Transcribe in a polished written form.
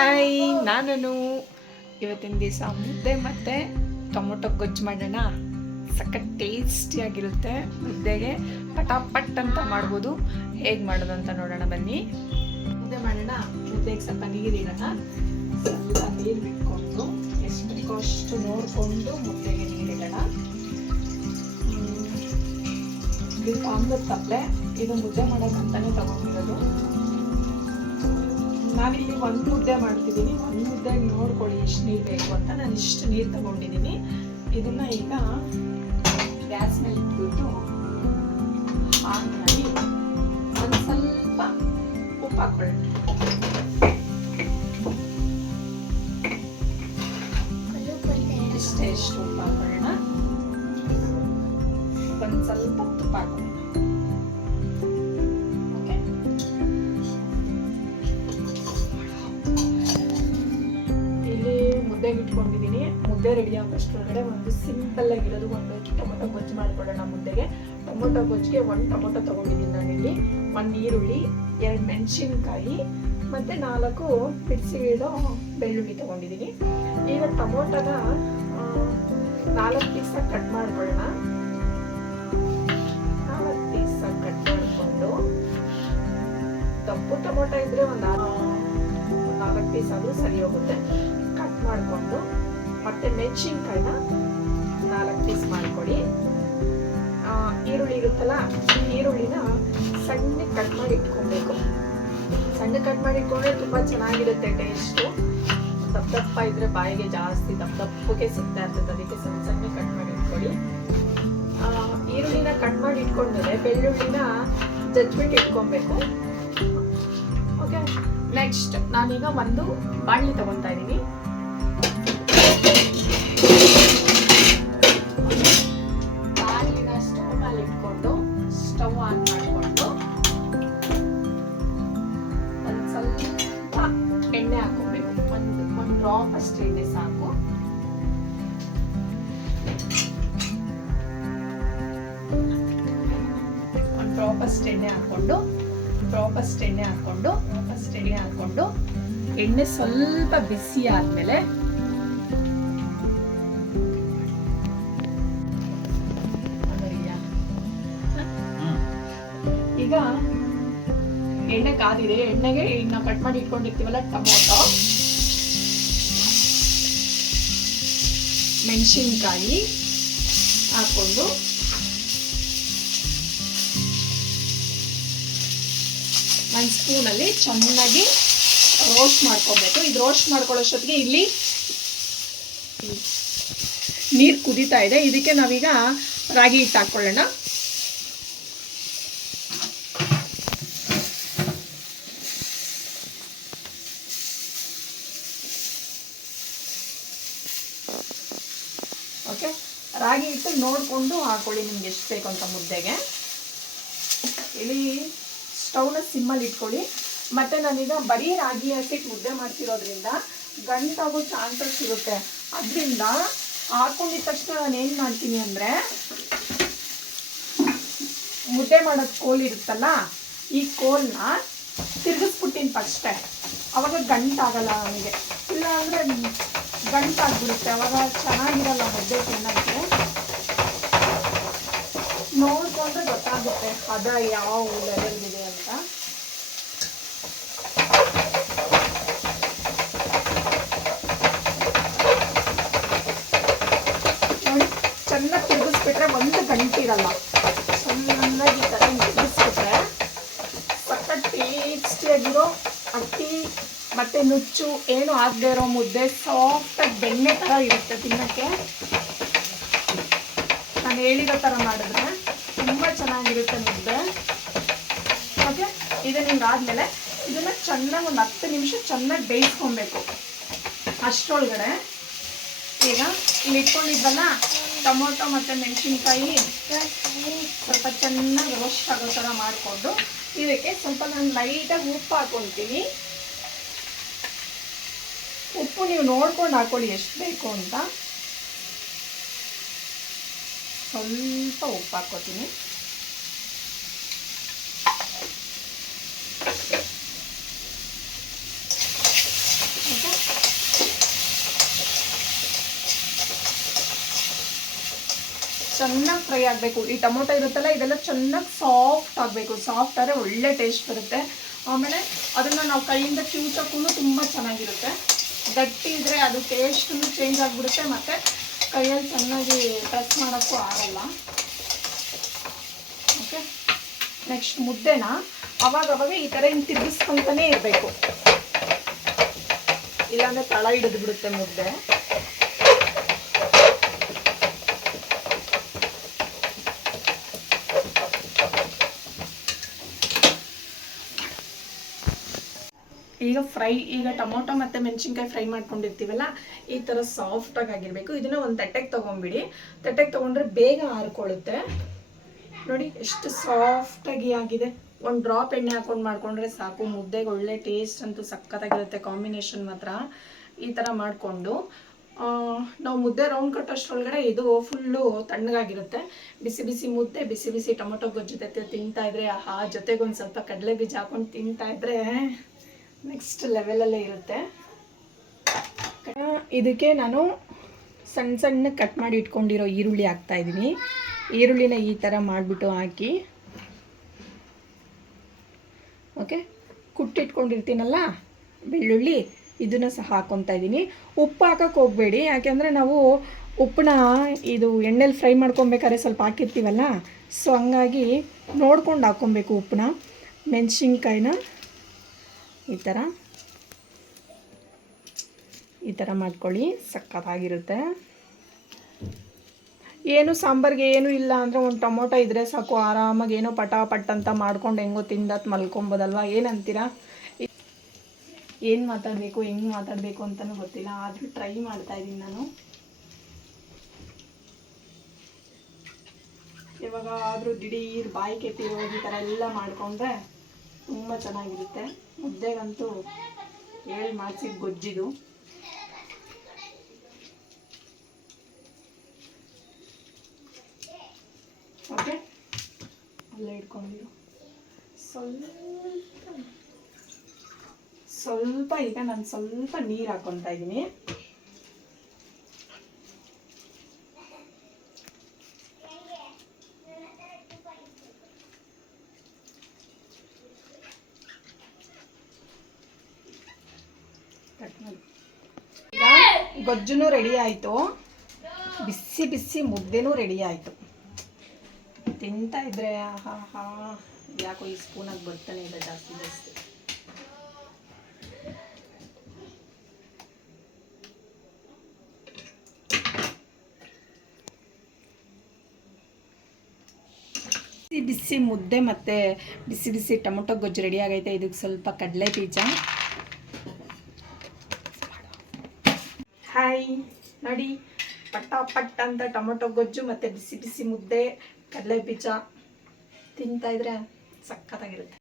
Hi, ನಾನು ಇವತ್ತಿನ ದಿವಸ ಮುದ್ದೆ ಮತ್ತು ಟೊಮೊಟೊ ಗೊಜ್ಜು ಮಾಡೋಣ. ಸಖತ್ ಟೇಸ್ಟಿಯಾಗಿರುತ್ತೆ. ಮುದ್ದೆಗೆ ಪಟಾಪಟ್ ಅಂತ ಮಾಡ್ಬೋದು. ಹೇಗೆ ಮಾಡೋದು ಅಂತ ನೋಡೋಣ ಬನ್ನಿ. ಮುದ್ದೆ ಮಾಡೋಣ. ಮುದ್ದೆಗೆ ಸ್ವಲ್ಪ ನೀರು ಇಡೋಣ. ಸ್ವಲ್ಪ ನೀರು ಬಿಟ್ಕೊಂಡು ಎಷ್ಟು ಬೇಕೋ ಅಷ್ಟು ನೋಡಿಕೊಂಡು ಮುದ್ದೆಗೆ ನೀರಿಡೋಣ. ಇದು ತಾಮ್ರದ ತಪ್ಪಲೆ. ಇದು ಮುದ್ದೆ ಮಾಡೋಕ್ಕಂತಾನೆ ತಗೊಂಡಿರೋದು. ನಾನಿಲ್ಲಿ ಒಂದು ಮುದ್ದೆ ಮಾಡ್ತಿದ್ದೀನಿ. ಒಂದು ಮುದ್ದೆಗೆ ನೋಡ್ಕೊಳ್ಳಿ ಎಷ್ಟು ನೀರು ಬೇಕು ಅಂತ. ನಾನು ಇಷ್ಟು ನೀರು ತಗೊಂಡಿದ್ದೀನಿ. ಇದನ್ನ ಈಗ ಗ್ಯಾಸ್ ಮೇಲೆ ಇಟ್ಬಿಟ್ಟು ಆನ್ ಮಾಡಿ ಒಂದು ಸ್ವಲ್ಪ ಉಪ್ಪು ಹಾಕೊಳ್ಳಿ. ಎಷ್ಟು ಉಪ್ಪು ಹಾಕೊಳ್ಳೋಣ. ಒಂದು ಸ್ವಲ್ಪ ತುಪ್ಪ ಹಾಕೊಳ್ಳೋಣ. ಇಟ್ಕೊಂಡಿದ್ದೀನಿ. ಮುದ್ದೆ ರೆಡಿ ಆಗೋಷ್ಟೊಳಗಡೆ ಒಂದು ಸಿಂಪಲ್ ಆಗಿರೋದು ಒಂದು ಟೊಮೊಟೊ ಗೊಜ್ಜು ಮಾಡ್ಕೊಳ್ಳೋಣ. ಮುದ್ದೆಗೆ ಟೊಮೊಟೊ ಗೊಜ್ಜಿಗೆ ಒಂದು ಟೊಮೊಟೊ ತಗೊಂಡಿದ್ದೀನಿ ನಾನಿಲ್ಲಿ. ಒಂದು ಈರುಳ್ಳಿ, 2 ಮೆಣಸಿನ್ಕಾಯಿ ಮತ್ತು 4 ಬಿಡಿಸಿಡೋ ಬೆಳ್ಳುಳ್ಳಿ ತಗೊಂಡಿದ್ದೀನಿ. ಈಗ ಟೊಮೊಟೊನ 4 ಪೀಸಾಗಿ ಕಟ್ ಮಾಡ್ಕೊಳ್ಳೋಣ. 4 ಪೀಸಾಗಿ ಕಟ್ ಮಾಡಿಕೊಂಡು, ದಪ್ಪು ಟೊಮೊಟೊ ಇದ್ರೆ ಒಂದು 4 ಪೀಸ್ ಆದರೂ ಸರಿ ಹೋಗುತ್ತೆ. ಕಟ್ ಮಾಡಿಕೊಂಡು ಮತ್ತೆ ಮೆಣಸಿನ್ಕಾಯಿನ 4 ಪೀಸ್ ಮಾಡ್ಕೊಳ್ಳಿ. ಈರುಳ್ಳಿ ಇರುತ್ತಲ್ಲ, ಈರುಳ್ಳಿನ ಸಣ್ಣ ಕಟ್ ಮಾಡಿ ಇಟ್ಕೊಬೇಕು. ಸಣ್ಣ ಕಟ್ ಮಾಡಿ ಇಟ್ಕೊಂಡ್ರೆ ತುಂಬ ಚೆನ್ನಾಗಿರುತ್ತೆ ಟೇಸ್ಟು. ದಪ್ಪ ಇದ್ರೆ ಬಾಯಿಗೆ ಜಾಸ್ತಿ ದಪ್ಪಗೆ ಸಿಗ್ತಾ ಇರ್ತದೆ. ಅದಕ್ಕೆ ಸಣ್ಣ ಸಣ್ಣ ಕಟ್ ಮಾಡಿ ಇಟ್ಕೊಳ್ಳಿ. ಈರುಳ್ಳಿನ ಕಟ್ ಮಾಡಿ ಇಟ್ಕೊಂಡ್ಮೇಲೆ ಬೆಳ್ಳುಳ್ಳಿನ ಜಜ್ಬಿಟ್ಟು ಇಟ್ಕೊಬೇಕು. ಓಕೆ, ನೆಕ್ಸ್ಟ್ ನಾನೀಗ ಒಂದು ಬಾಣಲಿ ತಗೊತಾ ಇದ್ದೀನಿ. ಬಾಣಲಿನ ಸ್ಟವ್ ಮೇಲೆ ಇಟ್ಕೊಂಡು ಸ್ಟವ್ ಆನ್ ಮಾಡಿಕೊಂಡು ಒಂದು ಸ್ವಲ್ಪ ಎಣ್ಣೆ ಹಾಕೋಬೇಕು. ಒಂದು ಡ್ರಾಪ್ ಅಷ್ಟು ಎಣ್ಣೆ ಸಾಕು. ಒಂದು ಡ್ರಾಪ್ ಅಷ್ಟು ಎಣ್ಣೆ ಹಾಕೊಂಡು ಎಣ್ಣೆ ಸ್ವಲ್ಪ ಬಿಸಿ ಆದ್ಮೇಲೆ ಈಗ ಎಣ್ಣೆ ಕಾದಿದೆ. ಎಣ್ಣೆಗೆ ನಾವು ಕಟ್ ಮಾಡಿ ಇಟ್ಕೊಂಡಿರ್ತೀವಲ್ಲ ಟೊಮೊಟೊ, ಮೆಣಸಿನ್ಕಾಯಿ ಹಾಕೊಂಡು ಒಂದು ಸ್ಪೂನಲ್ಲಿ ಚೆನ್ನಾಗಿ ರೋಸ್ಟ್ ಮಾಡ್ಕೊಬೇಕು. ಇದು ರೋಸ್ಟ್ ಮಾಡ್ಕೊಳ್ಳೋಷ್ಟೊತ್ತಿಗೆ ಇಲ್ಲಿ ನೀರು ಕುದೀತಾ ಇದೆ. ಇದಕ್ಕೆ ನಾವೀಗ ರಾಗಿ ಹಿಟ್ಟು ಹಾಕ್ಕೊಳ್ಳೋಣ. ಓಕೆ, ರಾಗಿ ಹಿಟ್ಟು ನೋಡಿಕೊಂಡು ಹಾಕೊಳ್ಳಿ ನಿಮ್ಗೆ ಎಷ್ಟು ಬೇಕು ಅಂತ ಮುದ್ದೆಗೆ. ಇಲ್ಲಿ ಸ್ಟವ್ನ ಸಿಮ್ಮಲ್ಲಿ ಇಟ್ಕೊಳ್ಳಿ. ಮತ್ತು ನಾನೀಗ ಬರೀ ರಾಗಿ ಹಸಿಟ್ಟು ಮುದ್ದೆ ಮಾಡ್ತಿರೋದ್ರಿಂದ ಗಂಟಾಗೋ ಚಾನ್ಸಸ್ ಇರುತ್ತೆ. ಅದರಿಂದ ಹಾಕೊಂಡಿದ ತಕ್ಷಣ ನಾನು ಏನು ಮಾಡ್ತೀನಿ ಅಂದರೆ, ಮುದ್ದೆ ಮಾಡೋದು ಕೋಲ್ ಇರುತ್ತಲ್ಲ, ಈ ಕೋಲನ್ನ ತಿರುಗಿಸ್ಬಿಟ್ಟಿನಿ ಫಸ್ಟೇ. ಅವಾಗ ಗಂಟಾಗಲ್ಲ ನನಗೆ. ಇಲ್ಲ ಅಂದರೆ ಗಂಟಾಗ್ಬಿಡುತ್ತೆ. ಅವಾಗ ಚೆನ್ನಾಗಿರಲ್ಲ ಮುದ್ದೆ ತಿನ್ನೋಕ್ಕೆ. ನೋಡಿಕೊಂಡ್ರೆ ಗೊತ್ತಾಗುತ್ತೆ ಅದ ಯಾವ ಲೆವೆಲ್ಗಿದೆ ಅಂತ. ನೋಡಿ, ಚೆನ್ನಾಗಿ ತಿರುಗಿಸ್ಬಿಟ್ರೆ ಒಂದು ಗಂಟಿರಲ್ಲ. ಚೆನ್ನಾಗಿ ಈ ಥರ ತಿರುಗಿಸ್ಬಿಟ್ರೆ ಸಖತ್ ಟೇಸ್ಟಿಯಾಗಿರೋ ಅಕ್ಕಿ ಮತ್ತು ನುಚ್ಚು ಏನು ಆಗದೆ ಇರೋ ಮುದ್ದೆ ಸಾಫ್ಟಾಗಿ ಬೆಣ್ಣೆ ಥರ ಇರುತ್ತೆ ತಿನ್ನೋಕ್ಕೆ. ನಾನು ಹೇಳಿರೋ ಥರ ಮಾಡಿದ್ರೆ ತುಂಬ ಚೆನ್ನಾಗಿರುತ್ತೆ ಮುದ್ದೆ. ಓಕೆ, ಇದು ನಿಮ್ಗಾದ್ಮೇಲೆ ಇದನ್ನು ಚೆನ್ನಾಗಿ ಒಂದು 10 ನಿಮಿಷ ಚೆನ್ನಾಗಿ ಬೇಯಿಸ್ಕೊಬೇಕು. ಅಷ್ಟರೊಳಗಡೆ ಈಗ ಇಲ್ಲಿ ಇಟ್ಕೊಂಡಿದ್ವಲ್ಲ ಟೊಮೊಟೊ ಮತ್ತು ಮೆಣಸಿನ್ಕಾಯಿ ಸ್ವಲ್ಪ ಚೆನ್ನಾಗಿ ರೋಸ್ಟ್ ಆಗೋ ಥರ ಮಾಡಿಕೊಂಡು ಇದಕ್ಕೆ ಸ್ವಲ್ಪ ನಾನು ಲೈಟಾಗಿ ಉಪ್ಪು ಹಾಕ್ಕೊಳ್ತೀನಿ. ಉಪ್ಪು ನೀವು ನೋಡ್ಕೊಂಡು ಹಾಕೊಳ್ಳಿ ಎಷ್ಟು ಬೇಕು ಅಂತ. ಸ್ವಲ್ಪ ಉಪ್ಪು ಹಾಕ್ಕೋತೀನಿ. ಚೆನ್ನಾಗಿ ಫ್ರೈ ಆಗಬೇಕು. ಈ ಟೊಮೊಟೊ ಇರುತ್ತಲ್ಲ ಇದೆಲ್ಲ ಚೆನ್ನಾಗಿ ಸಾಫ್ಟ್ ಆಗಬೇಕು. ಸಾಫ್ಟ್ ಆದರೆ ಒಳ್ಳೆ ಟೇಸ್ಟ್ ಬರುತ್ತೆ. ಆಮೇಲೆ ಅದನ್ನು ನಾವು ಕೈಯಿಂದ ಕಿವುಚಕ್ಕೂ ತುಂಬ ಚೆನ್ನಾಗಿರುತ್ತೆ. ಗಟ್ಟಿ ಇದ್ದರೆ ಅದು ಟೇಸ್ಟೂ ಚೇಂಜ್ ಆಗಿಬಿಡುತ್ತೆ ಮತ್ತು ಕೈಯಲ್ಲಿ ಚೆನ್ನಾಗಿ ಪ್ರೆಸ್ ಮಾಡೋಕ್ಕೂ ಆಗಲ್ಲ. ಓಕೆ, ನೆಕ್ಸ್ಟ್ ಮುದ್ದೆನ ಅವಾಗವಾಗ ಈ ಥರ ಹಿಂಗೆ ತಿರುಗಿಸ್ಕೊತಾನೇ ಇರಬೇಕು, ಇಲ್ಲಾಂದರೆ ತಳ ಹಿಡಿದು ಬಿಡುತ್ತೆ ಮುದ್ದೆ. ಈಗ ಟೊಮೊಟೊ ಮತ್ತು ಮೆಣಸಿನ್ಕಾಯಿ ಫ್ರೈ ಮಾಡ್ಕೊಂಡಿರ್ತೀವಲ್ಲ, ಈ ಥರ ಸಾಫ್ಟಾಗಿ ಆಗಿರಬೇಕು. ಇದನ್ನು ಒಂದು ತಟ್ಟೆಗೆ ತೊಗೊಂಬಿಡಿ. ತಟ್ಟೆಗೆ ತೊಗೊಂಡ್ರೆ ಬೇಗ ಆರ್ಕೊಳ್ಳುತ್ತೆ. ನೋಡಿ ಎಷ್ಟು ಸಾಫ್ಟಾಗಿ ಆಗಿದೆ. ಒಂದು ಡ್ರಾಪ್ ಎಣ್ಣೆ ಹಾಕೊಂಡು ಮಾಡ್ಕೊಂಡ್ರೆ ಸಾಕು. ಮುದ್ದೆಗೆ ಒಳ್ಳೆ ಟೇಸ್ಟ್ ಅಂತೂ ಸಖತ್ತಾಗಿರುತ್ತೆ. ಕಾಂಬಿನೇಷನ್ ಮಾತ್ರ ಈ ಥರ ಮಾಡಿಕೊಂಡು ನಾವು ಮುದ್ದೆ ರೌಂಡ್ ಕಟ್ಟೋಷ್ಟ್ರೊಳಗಡೆ ಇದು ಫುಲ್ಲು ತಣ್ಣಗಾಗಿರುತ್ತೆ. ಬಿಸಿ ಬಿಸಿ ಮುದ್ದೆ, ಬಿಸಿ ಬಿಸಿ ಟೊಮೊಟೊ ಗೊಜ್ಜು ಜೊತೆ ತಿಂತಾಯಿದ್ರೆ ಆ ಜೊತೆಗೆ ಒಂದು ಸ್ವಲ್ಪ ಕಡಲೆ ಬೀಜ ಹಾಕೊಂಡು ತಿಂತಾಯಿದ್ರೆ ನೆಕ್ಸ್ಟ್ ಲೆವೆಲಲ್ಲೇ ಇರುತ್ತೆ. ಇದಕ್ಕೆ ನಾನು ಸಣ್ಣ ಸಣ್ಣ ಕಟ್ ಮಾಡಿ ಇಟ್ಕೊಂಡಿರೋ ಈರುಳ್ಳಿ ಹಾಕ್ತಾಯಿದ್ದೀನಿ. ಈರುಳ್ಳಿನ ಈ ಥರ ಮಾಡಿಬಿಟ್ಟು ಹಾಕಿ, ಓಕೆ, ಕುಟ್ಟಿಟ್ಕೊಂಡಿರ್ತೀನಲ್ಲ ಬೆಳ್ಳುಳ್ಳಿ, ಇದನ್ನು ಸಹ ಹಾಕ್ಕೊತಾ ಇದ್ದೀನಿ. ಉಪ್ಪು ಹಾಕೋಕ್ಕೆ ಹೋಗಬೇಡಿ, ಯಾಕೆಂದರೆ ನಾವು ಉಪ್ಪನ್ನ ಇದು ಎಣ್ಣೆಲಿ ಫ್ರೈ ಮಾಡ್ಕೊಬೇಕಾದ್ರೆ ಸ್ವಲ್ಪ ಹಾಕಿರ್ತೀವಲ್ಲ, ಸೊ ಹಂಗಾಗಿ ನೋಡ್ಕೊಂಡು ಹಾಕ್ಕೊಬೇಕು ಉಪ್ಪನ್ನ. ಮೆಣಸಿನ್ಕಾಯಿನ ಈ ಥರ ಮಾಡ್ಕೊಳ್ಳಿ, ಸಕ್ಕತ್ತಾಗಿರುತ್ತೆ. ಏನು ಸಾಂಬಾರಿಗೆ ಏನೂ ಇಲ್ಲ ಅಂದರೆ ಒಂದು ಟೊಮೊಟೊ ಇದ್ದರೆ ಸಾಕು, ಆರಾಮಾಗಿ ಏನೋ ಪಟ್ ಅಂತ ಮಾಡ್ಕೊಂಡು ಹೆಂಗೋ ತಿಂದತ್ ಮಲ್ಕೊಬೋದಲ್ವ. ಏನಂತೀರಾ? ಏನು ಮಾತಾಡಬೇಕು, ಹೆಂಗೆ ಮಾತಾಡಬೇಕು ಅಂತಲೂ ಗೊತ್ತಿಲ್ಲ, ಆದರೂ ಟ್ರೈ ಮಾಡ್ತಾಯಿದ್ದೀನಿ ನಾನು. ಇವಾಗ ಆದರೂ ದಿಢೀರ್ ಬಾಯಿ ಕೆಟ್ಟಿರೋ ಈ ಥರ ಎಲ್ಲ ಮಾಡಿಕೊಂಡ್ರೆ ತುಂಬ ಚೆನ್ನಾಗಿರುತ್ತೆ. ಮುದ್ದೆಗಂತೂ ಹೇಳಿ ಮಾಡಿಸಿದ ಗೊಜ್ಜಿದು. ಓಕೆ, ಅಲ್ಲೇ ಇಟ್ಕೊಂಡಿರು. ಸ್ವಲ್ಪ ಈಗ ನಾನು ಸ್ವಲ್ಪ ನೀರು ಹಾಕ್ಕೊತಾ ಇದ್ದೀನಿ. ಈಗ ಗೊಜ್ಜುನೂ ರೆಡಿ ಆಯಿತು, ಬಿಸಿ ಬಿಸಿ ಮುದ್ದೆನೂ ರೆಡಿ ಆಯಿತು. ತಿಂತಾ ಇದ್ರೆ ಹಾ ಯಾಕೋ ಈ ಸ್ಪೂನಾಗಿ ಬರ್ತಾನೆ ಇದೆ ಜಾಸ್ತಿ. ಬಿಸಿ ಬಿಸಿ ಮುದ್ದೆ ಮತ್ತು ಬಿಸಿ ಬಿಸಿ ಟೊಮೊಟೊ ಗೊಜ್ಜು ರೆಡಿ ಆಗೈತೆ. ಇದಕ್ಕೆ ಸ್ವಲ್ಪ ಕಡಲೆ ಬೀಜ. ಹಾಯ್ ನೋಡಿ, ಪಟ್ಟ ಅಂತ ಟೊಮೊಟೊ ಗೊಜ್ಜು ಮತ್ತು ಬಿಸಿ ಬಿಸಿ ಮುದ್ದೆ, ಕಡಲೆ ಬೀಜ ತಿಂತಾಯಿದ್ರೆ ಸಖತ್ತಾಗಿರುತ್ತೆ.